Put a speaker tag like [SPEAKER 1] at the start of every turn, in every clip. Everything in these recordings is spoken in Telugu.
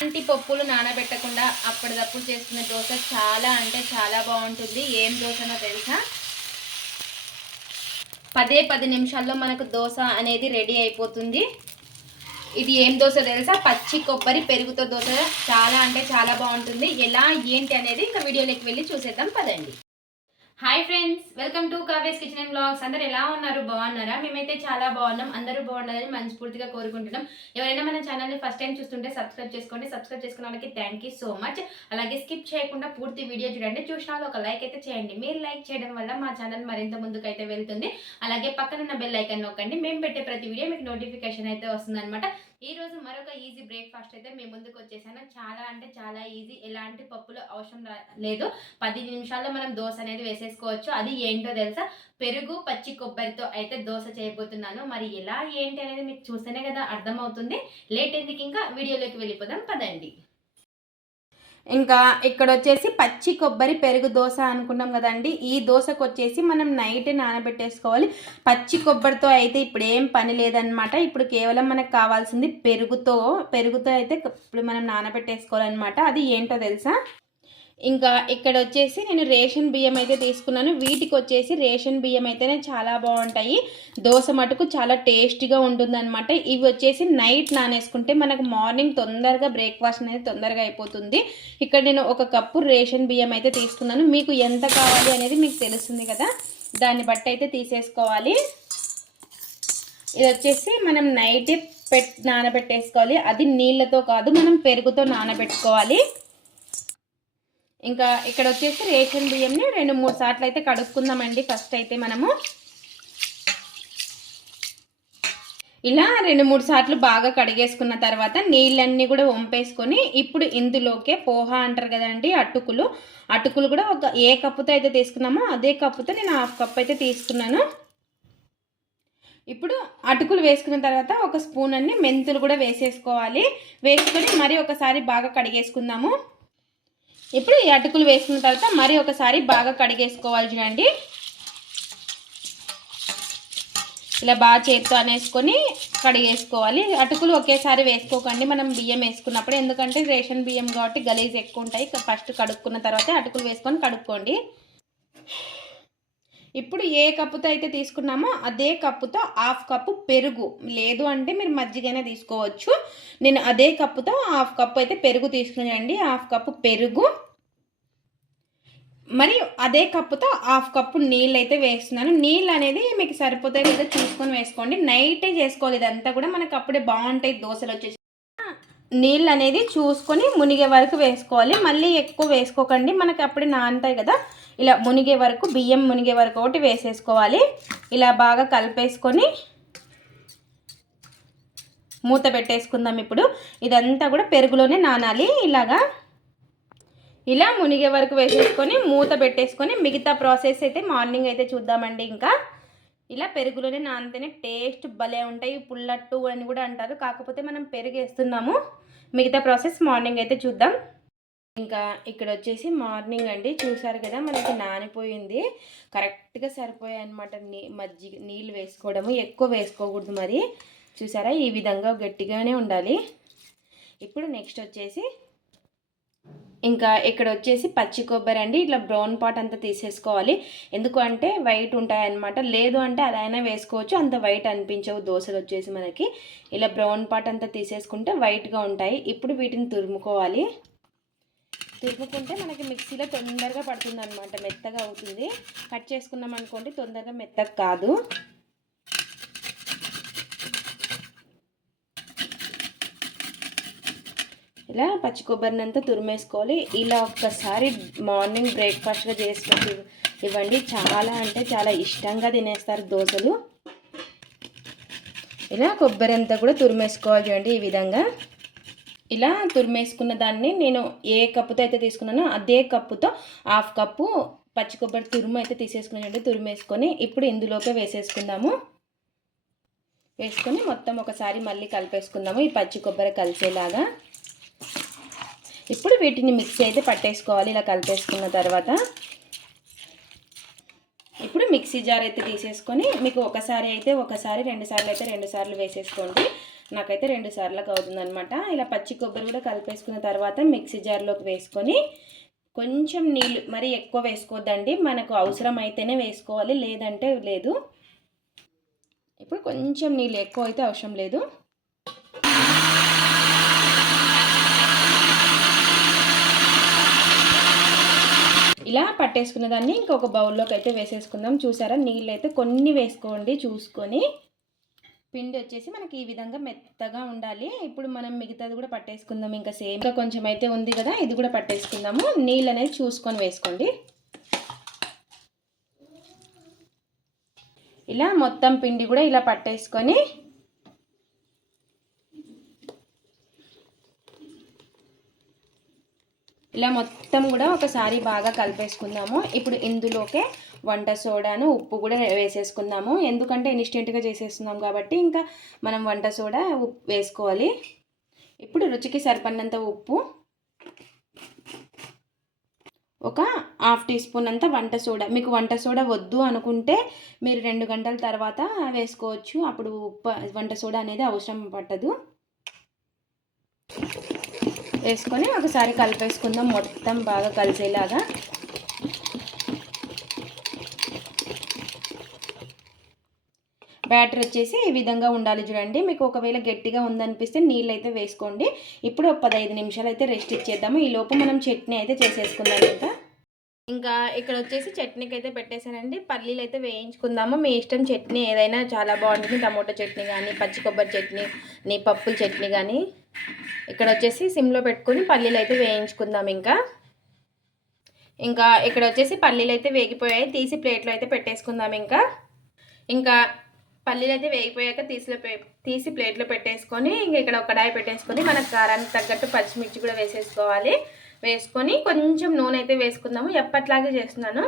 [SPEAKER 1] ఇలాంటి పప్పులు నానబెట్టకుండా అప్పటిదప్పుడు చేసుకునే దోశ చాలా అంటే చాలా బాగుంటుంది. ఏం దోశనో తెలుసా? పదే పది నిమిషాల్లో మనకు దోశ అనేది రెడీ అయిపోతుంది. ఇది ఏం దోశ తెలుసా? పచ్చి కొబ్బరి పెరుగుతో దోశ. చాలా అంటే చాలా బాగుంటుంది. ఎలా ఏంటి అనేది ఇంకా వీడియోలోకి వెళ్ళి చూసేద్దాం. పదండి. Hi friends welcome to కావేస్ kitchen and blogs. అందరు ఎలా ఉన్నారు? బాగున్నారా? మేమైతే చాలా బాగున్నాం. అందరూ బాగున్నారని మనస్ఫూర్తిగా కోరుకుంటున్నాం. ఎవరైనా మన ఛానల్ని ఫస్ట్ టైం చూస్తుంటే సబ్స్క్రైబ్ చేసుకోండి. సబ్స్క్రైబ్ చేసుకున్న వాళ్ళకి థ్యాంక్ యూ సో మచ్ అలాగే స్కిప్ చేయకుండా పూర్తి వీడియో చూడండి. చూసిన వాళ్ళు ఒక లైక్ అయితే చేయండి. మీరు లైక్ చేయడం వల్ల మా ఛానల్ మరింత ముందుకు అయితే వెళ్తుంది. అలాగే పక్కన ఉన్న బెల్ ఐకన్ నొక్కండి. మేము పెట్టే ప్రతి వీడియో మీకు నోటిఫికేషన్ అయితే వస్తుందన్నమాట. ఈ రోజు మరొక ఈజీ బ్రేక్ఫాస్ట్ అయితే మేము ముందుకు వచ్చేసాను. చాలా అంటే చాలా ఈజీ ఎలాంటి పప్పులు అవసరం రా- లేదు. పది నిమిషాల్లో మనం దోశ అనేది చేసుకోవచ్చు. అది ఏంటో తెలుసా? పెరుగు పచ్చి కొబ్బరితో అయితే దోశ చేయబోతున్నాను. మరి ఎలా ఏంటి అనేది మీకు చూస్తేనే కదా అర్థమవుతుంది. లేట్ ఎందుకు ఇంకా? వీడియోలోకి వెళ్ళిపోదాం పదండి. ఇంకా ఇక్కడ వచ్చేసి పచ్చి కొబ్బరి పెరుగు దోశ అనుకున్నాం కదండి. ఈ దోశకు వచ్చేసి మనం నైట్ నానబెట్టేసుకోవాలి. పచ్చి కొబ్బరితో అయితే ఇప్పుడు ఏం పని లేదనమాట ఇప్పుడు కేవలం మనకు కావాల్సింది పెరుగుతో పెరుగుతో అయితే ఇప్పుడు మనం నానబెట్టేసుకోవాలన్నమాట. అది ఏంటో తెలుసా? ఇంకా ఇక్కడ వచ్చేసి నేను రేషన్ బియ్యం అయితే తీసుకున్నాను. వీటికి వచ్చేసి రేషన్ బియ్యం అయితేనే చాలా బాగుంటాయి. దోశ మటుకు చాలా టేస్టీగా ఉంటుందన్నమాట. ఇవి వచ్చేసి నైట్ నానేసుకుంటే మనకు మార్నింగ్ తొందరగా బ్రేక్ఫాస్ట్ అనేది తొందరగా అయిపోతుంది. ఇక్కడ నేను ఒక కప్పు రేషన్ బియ్యం అయితే తీసుకున్నాను. మీకు ఎంత కావాలి అనేది మీకు తెలుస్తుంది కదా. దాన్ని బట్టి అయితే తీసేసుకోవాలి. ఇది వచ్చేసి మనం నైట్ పెట్ నానబెట్టేసుకోవాలి. అది నీళ్ళతో కాదు మనం పెరుగుతో నానబెట్టుకోవాలి. ఇంకా ఇక్కడ వచ్చేసి రేషన్ బియ్యంని రెండు మూడు సార్లు అయితే కడుక్కుందామండి. ఫస్ట్ అయితే మనము ఇలా రెండు మూడు సార్లు బాగా కడిగేసుకున్న తర్వాత నీళ్ళన్నీ కూడా వంపేసుకొని ఇప్పుడు ఇందులోకే పోహా అంటారు కదండి అటుకులు. అటుకులు కూడా ఒక ఏ కప్పుతో అయితే తీసుకున్నామో అదే కప్పుతో నేను హాఫ్ కప్ అయితే తీసుకున్నాను. ఇప్పుడు అటుకులు వేసుకున్న తర్వాత ఒక స్పూన్ అన్ని మెంతులు కూడా వేసేసుకోవాలి. వేసుకొని మరి ఒకసారి బాగా కడిగేసుకుందాము. ఇప్పుడు ఈ అటుకులు వేసుకున్న తర్వాత మరి ఒకసారి బాగా కడిగేసుకోవాలి చూడండి. ఇలా బాగా చేత్తో అనేసుకొని కడిగేసుకోవాలి. అటుకులు ఒకేసారి వేసుకోకండి. మనం బియ్యం వేసుకున్నప్పుడు ఎందుకంటే రేషన్ బియ్యం కాబట్టి గలీజ్ ఎక్కువ ఉంటాయి. ఫస్ట్ కడుక్కున్న తర్వాత అటుకులు వేసుకొని కడుక్కోండి. ఇప్పుడు ఏ కప్పుతో అయితే తీసుకున్నామో అదే కప్పుతో హాఫ్ కప్పు పెరుగు. లేదు అంటే మీరు మజ్జిగైనా తీసుకోవచ్చు. నేను అదే కప్పుతో హాఫ్ కప్పు అయితే పెరుగు తీసుకున్నానండి. హాఫ్ కప్పు పెరుగు. మరి అదే కప్పుతో హాఫ్ కప్పు నీళ్ళు అయితే వేస్తున్నాను. నీళ్ళు అనేది మీకు సరిపోతాయి లేదా చూసుకొని వేసుకోండి. నైటే చేసుకోవాలి. ఇదంతా కూడా మనకు అప్పుడే బాగుంటాయి. దోశలు వచ్చేసి నీళ్ళు అనేది చూసుకొని మునిగే వరకు వేసుకోవాలి. మళ్ళీ ఎక్కువ వేసుకోకండి. మనకి అప్పుడే నానుతాయి కదా. ఇలా మునిగే వరకు బియ్యం మునిగే వరకు ఒకటి వేసేసుకోవాలి. ఇలా బాగా కలిపేసుకొని మూత పెట్టేసుకుందాం ఇప్పుడు. ఇదంతా కూడా పెరుగులోనే నానాలి. ఇలాగా ఇలా మునిగే వరకు వేసేసుకొని మూత పెట్టేసుకొని మిగతా ప్రాసెస్ అయితే మార్నింగ్ అయితే చూద్దామండి ఇంకా. ఇలా పెరుగులోనే నానితేనే టేస్ట్ భలే ఉంటాయి. పుల్లట్టు అని కూడా అంటారు. కాకపోతే మనం పెరుగు వేస్తున్నాము మిగతా ప్రాసెస్ మార్నింగ్ అయితే చూద్దాం. ఇంకా ఇక్కడ వచ్చేసి మార్నింగ్ అండి. చూసారు కదా మనకి నానిపోయింది. కరెక్ట్గా సరిపోయాయి అనమాట నీ మజ్జిగ నీళ్ళు వేసుకోవడము. ఎక్కువ వేసుకోకూడదు మరి. చూసారా? ఈ విధంగా గట్టిగానే ఉండాలి. ఇప్పుడు నెక్స్ట్ వచ్చేసి ఇంకా ఇక్కడ వచ్చేసి పచ్చి కొబ్బరి అండి. ఇట్లా బ్రౌన్ పాట్ అంతా తీసేసుకోవాలి. ఎందుకు అంటే వైట్ ఉంటాయన్నమాట. లేదు అంటే అదైనా వేసుకోవచ్చు. అంత వైట్ అనిపించవు. దోశలు వచ్చేసి మనకి. ఇలా బ్రౌన్ పాట్ అంతా తీసేసుకుంటే వైట్గా ఉంటాయి. ఇప్పుడు వీటిని తురుముకోవాలి. తురుముకుంటే మనకి మిక్సీలో తొందరగా పడుతుంది అనమాట మెత్తగా అవుతుంది. కట్ చేసుకున్నాం అనుకోండి తొందరగా మెత్తగా కాదు. ఇలా పచ్చి కొబ్బరిని అంతా తురిమేసుకోవాలి. ఇలా ఒక్కసారి మార్నింగ్ బ్రేక్ఫాస్ట్గా చేసుకొని ఇవ్వండి. చాలా అంటే చాలా ఇష్టంగా తినేస్తారు దోశలు. ఇలా కొబ్బరి అంతా కూడా తురిమేసుకోవాలి చూడండి ఈ విధంగా. ఇలా తురిమేసుకున్న దాన్ని నేను ఏ కప్పుతో అయితే తీసుకున్నానో అదే కప్పుతో హాఫ్ కప్పు పచ్చి కొబ్బరి తురుము అయితే తీసేసుకున్నానండి. తురిమేసుకొని ఇప్పుడు ఇందులోకే వేసేసుకుందాము. వేసుకొని మొత్తం ఒకసారి మళ్ళీ కలిపేసుకుందాము. ఈ పచ్చి కొబ్బరి కలిసేలాగా. ఇప్పుడు వీటిని మిక్సీ అయితే పట్టేసుకోవాలి. ఇలా కలిపేసుకున్న తర్వాత ఇప్పుడు మిక్సీ జార్ అయితే తీసేసుకొని మీకు ఒకసారి అయితే ఒకసారి రెండు సార్లు అయితే రెండు సార్లు వేసేసుకోండి. నాకైతే రెండు సార్లకు అవుతుంది అనమాట ఇలా పచ్చి కొబ్బరి కూడా కలిపేసుకున్న తర్వాత మిక్సీ జార్లోకి వేసుకొని కొంచెం నీళ్ళు మరీ ఎక్కువ వేసుకోవద్దండి. మనకు అవసరం అయితేనే వేసుకోవాలి లేదంటే లేదు. ఇప్పుడు కొంచెం నీళ్ళు ఎక్కువ అయితే అవసరం లేదు. ఇలా పట్టేసుకున్న దాన్ని ఇంకొక బౌల్లోకి అయితే వేసేసుకుందాం. చూసారా? నీళ్ళు అయితే కొన్ని వేసుకోండి చూసుకొని. పిండి వచ్చేసి మనకి ఈ విధంగా మెత్తగా ఉండాలి. ఇప్పుడు మనం మిగతాది కూడా పట్టేసుకుందాం. ఇంకా సేమ్ ఇంకా కొంచెం అయితే ఉంది కదా ఇది కూడా పట్టేసుకుందాము. నీళ్ళు అనేది చూసుకొని వేసుకోండి. ఇలా మొత్తం పిండి కూడా ఇలా పట్టేసుకొని ఇలా మొత్తం కూడా ఒకసారి బాగా కలిపేసుకుందాము. ఇప్పుడు ఇందులోకే వంట సోడాను ఉప్పు కూడా వేసేసుకుందాము. ఎందుకంటే ఇన్స్టెంట్గా చేసేస్తున్నాం కాబట్టి ఇంకా మనం వంట సోడా ఉప్పు వేసుకోవాలి. ఇప్పుడు రుచికి సరిపడినంత ఉప్పు ఒక హాఫ్ టీ స్పూన్ అంత వంట సోడా. మీకు వంట సోడా వద్దు అనుకుంటే మీరు రెండు గంటల తర్వాత వేసుకోవచ్చు. అప్పుడు ఉప్పు వంట సోడా అనేది అవసరం పట్టదు. వేసుకొని ఒకసారి కలిపేసుకుందాం. మొత్తం బాగా కలిసేలాగా. బ్యాటర్ వచ్చేసి ఈ విధంగా ఉండాలి చూడండి. మీకు ఒకవేళ గట్టిగా ఉందనిపిస్తే నీళ్ళు అయితే వేసుకోండి. ఇప్పుడు ఒక పదహైదు నిమిషాలు అయితే రెస్ట్ ఇచ్చేద్దాము. ఈ లోపు మనం చట్నీ అయితే చేసేసుకుందాం ఇంకా ఇంకా ఇక్కడ వచ్చేసి చట్నీకి అయితే పెట్టేశానండి. పల్లీలు అయితే వేయించుకుందాము. మీ ఇష్టం చట్నీ ఏదైనా చాలా బాగుంటుంది. టమోటా చట్నీ కానీ పచ్చి కొబ్బరి చట్నీ నీ పప్పుల చట్నీ కానీ ఇక్కడ వచ్చేసి సిమ్లో పెట్టుకుని పల్లీలు అయితే వేయించుకుందాం ఇంకా. ఇంకా ఇక్కడ వచ్చేసి పల్లీలు అయితే వేగిపోయాయి. తీసి ప్లేట్లో అయితే పెట్టేసుకుందాం ఇంకా. ఇంకా పల్లీలు అయితే వేగిపోయాక తీసిలో తీసి ప్లేట్లో పెట్టేసుకొని ఇంకా ఇక్కడ ఒక కడాయి పెట్టేసుకొని మన కారానికి తగ్గట్టు పచ్చిమిర్చి కూడా వేసేసుకోవాలి. వేసుకొని కొంచెం నూనె అయితే వేసుకుందాము. ఎప్పట్లాగే చేస్తున్నాను.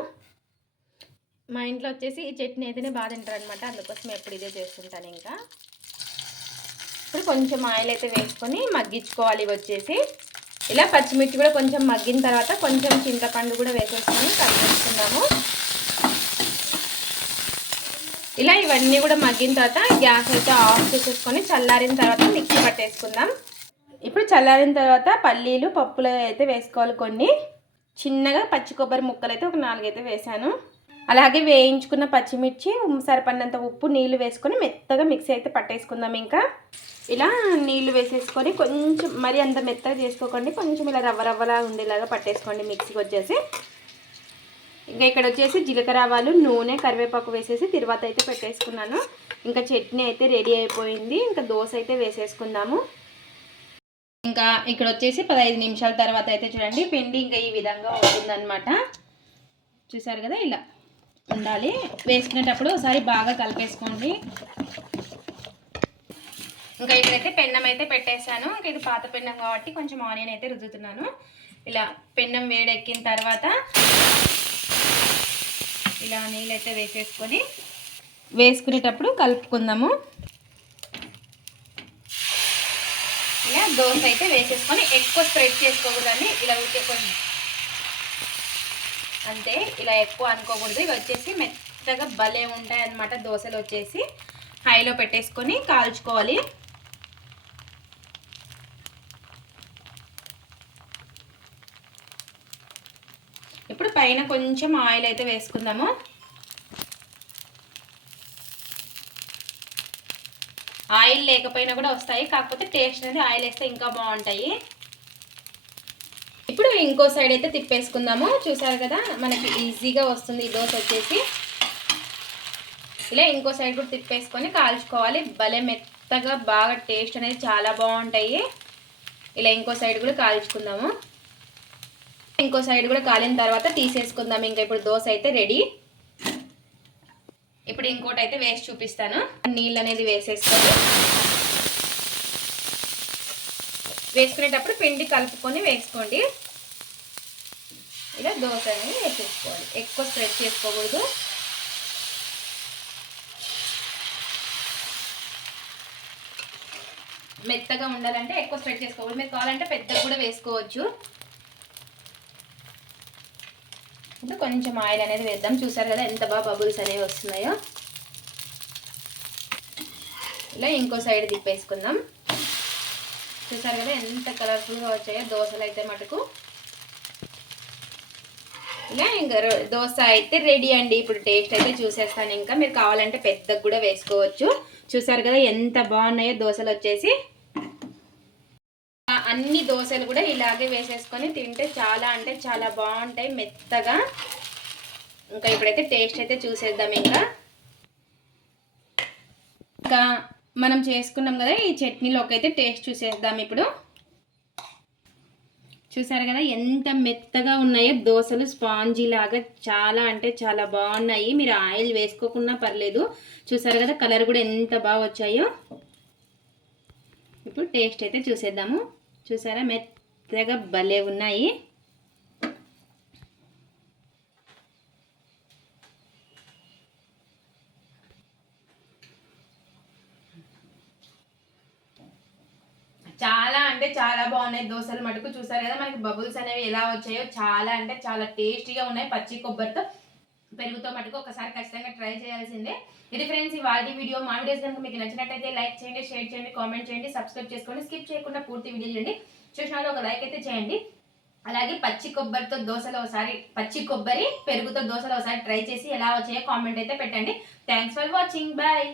[SPEAKER 1] మా ఇంట్లో వచ్చేసి ఈ చట్నీ అయితేనే బాగా తింటారనమాట అందుకోసం ఎప్పుడు ఇదే చేస్తుంటాను ఇంకా. ఇప్పుడు కొంచెం ఆయిల్ అయితే వేసుకొని మగ్గించుకోవాలి వచ్చేసి. ఇలా పచ్చిమిర్చి కూడా కొంచెం మగ్గిన తర్వాత కొంచెం చింతపండు కూడా వేసేసుకొని కలిపేసుకుందాము. ఇలా ఇవన్నీ కూడా మగ్గిన తర్వాత గ్యాస్ అయితే ఆఫ్ చేసేసుకొని చల్లారిన తర్వాత మిక్సీ పట్టేసుకుందాం. ఇప్పుడు చల్లారిన తర్వాత పల్లీలు పప్పులు అయితే వేసుకోవాలి కొన్ని. చిన్నగా పచ్చి కొబ్బరి ముక్కలు అయితే ఒక నాలుగైతే వేసాను అలాగే వేయించుకున్న పచ్చిమిర్చి సరిపడినంత ఉప్పు నీళ్ళు వేసుకొని మెత్తగా మిక్సీ అయితే పట్టేసుకుందాం ఇంకా. ఇలా నీళ్ళు వేసేసుకొని కొంచెం మరి అంత మెత్తగా చేసుకోకండి. కొంచెం ఇలా రవ్వ రవ్వలా ఉండేలాగా పట్టేసుకోండి మిక్సీకి వచ్చేసి. ఇంకా ఇక్కడ వచ్చేసి జీలకర్ర ఆవాలు నూనె కరివేపాకు వేసేసి తర్వాత అయితే పెట్టేసుకున్నాను. ఇంకా చట్నీ అయితే రెడీ అయిపోయింది. ఇంకా దోశ అయితే వేసేసుకుందాము. ఇంకా ఇక్కడ వచ్చేసి పదహైదు నిమిషాల తర్వాత అయితే చూడండి పిండి ఇంకా ఈ విధంగా ఉంటుందన్నమాట. చూసారు కదా ఇలా ఉండాలి. వేసుకునేటప్పుడు ఒకసారి బాగా కలిపేసుకోండి. ఇంకా ఇక్కడైతే పెన్నం అయితే పెట్టేశాను. ఇంకా ఇది పాత పెన్నం కాబట్టి కొంచెం ఆనియన్ అయితే రుద్దుతున్నాను. ఇలా పెన్నం వేడెక్కిన తర్వాత ఇలా నీళ్ళైతే వేసేసుకొని వేసుకునేటప్పుడు కలుపుకుందాము. ఇలా దోశ అయితే వేసేసుకొని ఎక్కువ స్ప్రెడ్ చేసుకోకూడదని ఇలా ఉడికేపోయింది. అంతే ఇలా ఎక్కువ అనుకోకూడదు. ఇవి వచ్చేసి మెత్తగా భలే ఉంటాయి అన్నమాట దోశలు వచ్చేసి. హైలో పెట్టేసుకొని కాల్చుకోవాలి. ఇప్పుడు పైన కొంచెం ఆయిల్ అయితే వేసుకుందాము. ఆయిల్ లేకపోయినా కూడా వస్తాయి. కాకపోతే టేస్ట్ అనేది ఆయిల్ వేస్తే ఇంకా బాగుంటాయి. ఇప్పుడు ఇంకో సైడ్ అయితే తిప్పేసుకుందాము. చూసారు కదా మనకి ఈజీగా వస్తుంది ఈ దోశ వచ్చేసి. ఇలా ఇంకో సైడ్ కూడా తిప్పేసుకొని కాల్చుకోవాలి. భలే మెత్తగా బాగా టేస్ట్ అనేది చాలా బాగుంటాయి. ఇలా ఇంకో సైడ్ కూడా కాల్చుకుందాము. ఇంకో సైడ్ కూడా కాలిన తర్వాత తీసేసుకుందాం. ఇంకా ఇప్పుడు దోశ అయితే రెడీ ఇప్పుడు ఇంకోటి అయితే వేసి చూపిస్తాను. నీళ్ళు అనేది వేసేసుకొని వేసుకునేటప్పుడు పిండి కలుపుకొని వేసుకోండి. ఇలా దోశని వేసేసుకోవాలి ఎక్కువ స్ప్రెడ్ చేసుకోకూడదు. మెత్తగా ఉండాలంటే ఎక్కువ స్ప్రెడ్ చేసుకోకూడదు. మీరు కావాలంటే పెద్దగా కూడా వేసుకోవచ్చు. ఇప్పుడు కొంచెం ఆయిల్ అనేది వేద్దాం. చూసారు కదా ఎంత బాగా బబుల్స్ అనేవి వస్తున్నాయో. ఇలా ఇంకో సైడ్ తిప్పేసుకుందాం. చూసారు కదా ఎంత కలర్ఫుల్గా వచ్చాయో దోశలు అయితే మటుకు. ఇలా ఇంకా దోశ అయితే రెడీ అండి. ఇప్పుడు టేస్ట్ అయితే చూసేస్తాను. ఇంకా మీరు కావాలంటే పెద్దగా కూడా వేసుకోవచ్చు. చూసారు కదా ఎంత బాగున్నాయో దోశలు వచ్చేసి. అన్ని దోశలు కూడా ఇలాగే వేసేసుకొని తింటే చాలా అంటే చాలా బాగుంటాయి మెత్తగా. ఇంకా ఇప్పుడైతే టేస్ట్ అయితే చూసేద్దాం ఇంకా. ఇంకా మనం చేసుకున్నాం కదా ఈ చట్నీలోకి అయితే టేస్ట్ చూసేద్దాం ఇప్పుడు. చూసారు కదా ఎంత మెత్తగా ఉన్నాయో దోశలు స్పాంజీ లాగా చాలా అంటే చాలా బాగున్నాయి. మీరు ఆయిల్ వేసుకోకున్నా పర్లేదు. చూసారు కదా కలర్ కూడా ఎంత బాగా వచ్చాయో. ఇప్పుడు టేస్ట్ అయితే చూసేద్దాము. చూసారా? మెత్తగా భలే ఉన్నాయి. చాలా అంటే చాలా బాగున్నాయి దోశలు మటుకు. చూసారు కదా మనకి బబుల్స్ అనేవి ఎలా వచ్చాయో. చాలా అంటే చాలా టేస్టీగా ఉన్నాయి పచ్చి కొబ్బరితో. పెరుగుతో మటుకు ఒకసారి ఖచ్చితంగా ట్రై చేయాల్సిందే. ఇది ఫ్రెండ్స్ ఈ వాటి వీడియో మా వీడియోస్ కనుక మీకు నచ్చినట్టయితే లైక్ చేయండి షేర్ చేయండి కామెంట్ చేయండి సబ్స్క్రైబ్ చేసుకోండి స్కిప్ చేయకుండా పూర్తి వీడియో చేయండి చూసిన ఒక లైక్ అయితే చేయండి. అలాగే పచ్చి కొబ్బరితో దోశలు ఒకసారి పచ్చి కొబ్బరి పెరుగుతో దోశలు ఒకసారి ట్రై చేసి ఎలా వచ్చాయో కామెంట్ అయితే పెట్టండి. Thanks for watching bye